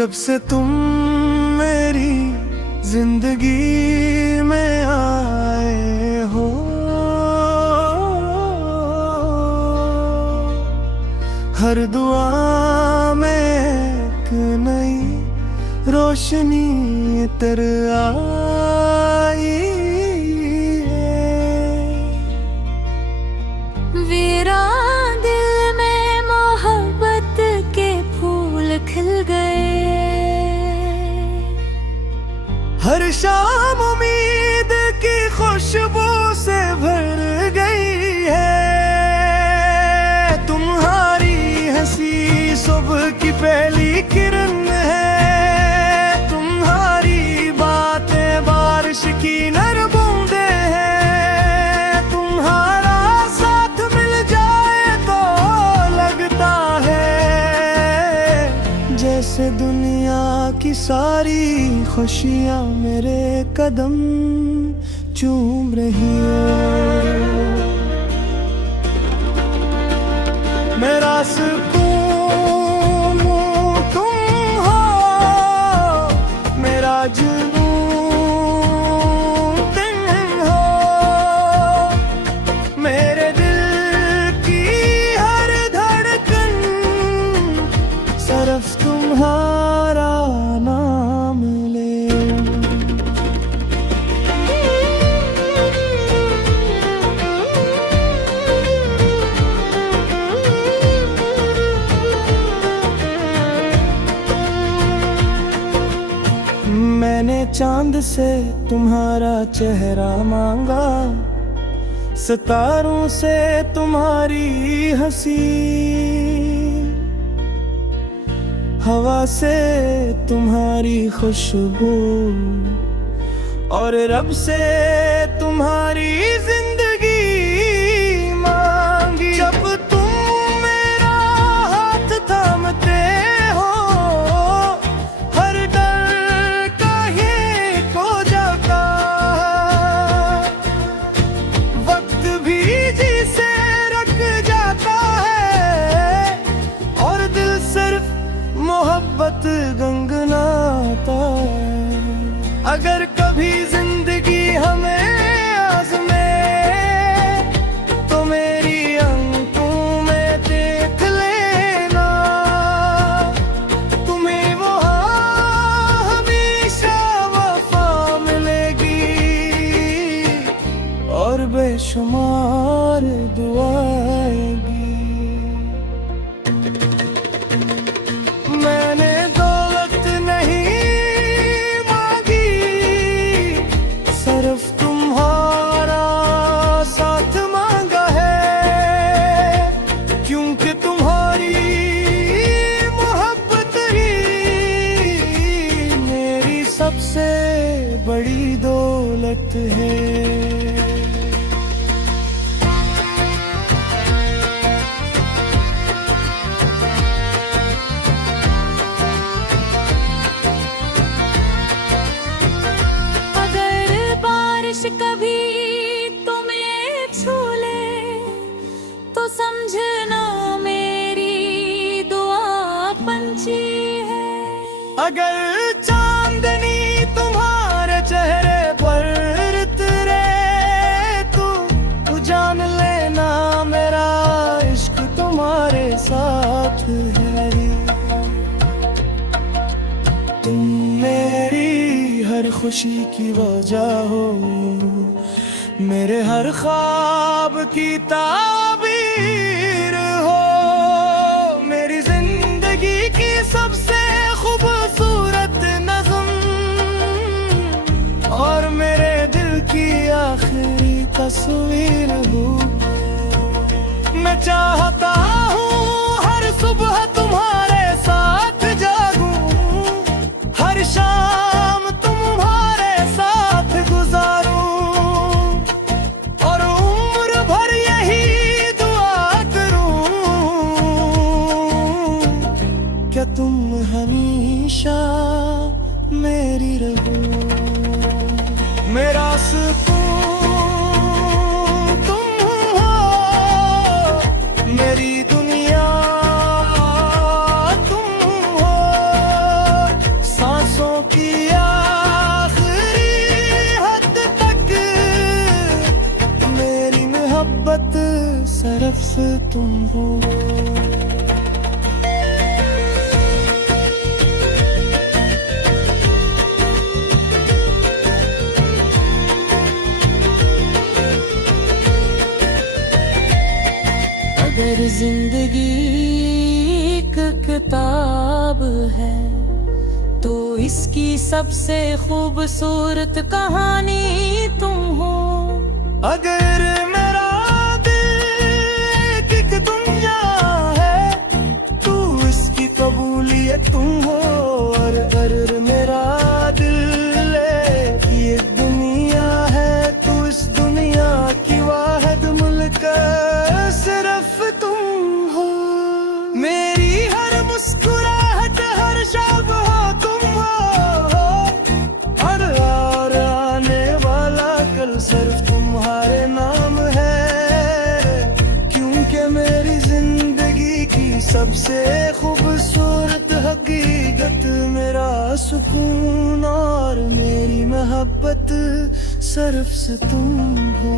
जब से तुम मेरी जिंदगी में आए हो, हर दुआ में एक नई रोशनी तर आई है। वीरान दिल में मोहब्बत के फूल खिल गए, हर शाम उम्मीद की खुशबू से भर गई है। तुम्हारी हंसी सुबह की पहली किरण है, तुम्हारी बातें बारिश की नर बूंदे हैं। तुम्हारा साथ मिल जाए तो लगता है जैसे दुनिया की सारी खुशियाँ मेरे कदम चूम रही है। मेरा सुकून तुम हो, मेरा जुनून तुम हो, मेरे दिल की हर धड़कन सिर्फ तुम्हारा नाम ले। मैंने चांद से तुम्हारा चेहरा मांगा, सितारों से तुम्हारी हंसी, हवा से तुम्हारी खुशबू और रब से तुम्हारी जिंदगी मांगी। जब तुम मेरा हाथ थामते हो, हर डर कहीं खो जाता, वक्त भी जी से रख जाता है और दिल सिर्फ मोहब्बत गंगनाता है। अगर कभी जिंदगी हमें आज़मे तो मेरी आंखों में देख लेना, तुम्हें वहाँ हमेशा वफा मिलेगी और बेशुमार दुआएंगी। मैंने दौलत नहीं मांगी, सिर्फ तुम्हारा साथ मांगा है, क्योंकि तुम्हारी मोहब्बत ही मेरी सबसे बड़ी दौलत है। कभी तुम्हें छू ले तो समझना मेरी दुआ पंछी है। अगर चांदनी तुम्हारे चेहरे पर उतरे तू जान लेना मेरा इश्क तुम्हारे साथ है। तुम मेरी हर खुशी की वजह हो, मेरे हर ख्वाब की ताबीर हो, मेरी जिंदगी की सबसे खूबसूरत नज़्म और मेरे दिल की आखिरी तस्वीर हो। मैं चाहता हूँ हर सुबह तुम्हारे साथ जागूं, हर शाम तुम्हारे साथ गुजारूं और उम्र भर यही दुआ करूं, क्या तुम हमेशा मेरी रहो। मेरा सुकून तुम हो, मेरी दुनिया तुम हो, सिर्फ तुम हो। अगर जिंदगी एक किताब है तो इसकी सबसे खूबसूरत कहानी तुम हो। अगर मेरा दिल एक दुनिया है तू इसकी कबूलियत तुम हो। और अगर मेरा दिल एक दुनिया है तू इस दुनिया की वाहिद मुल्क सिर्फ तुम हो। मेरी हर मुस्कुराहट हर शब हो तुम हो। और आने वाला कल सिर्फ तुम्हारे नाम है। क्योंकि मेरी जिंदगी की सबसे खूबसूरत हकीकत मेरा सुकून और मेरी मोहब्बत सिर्फ से तुम हो।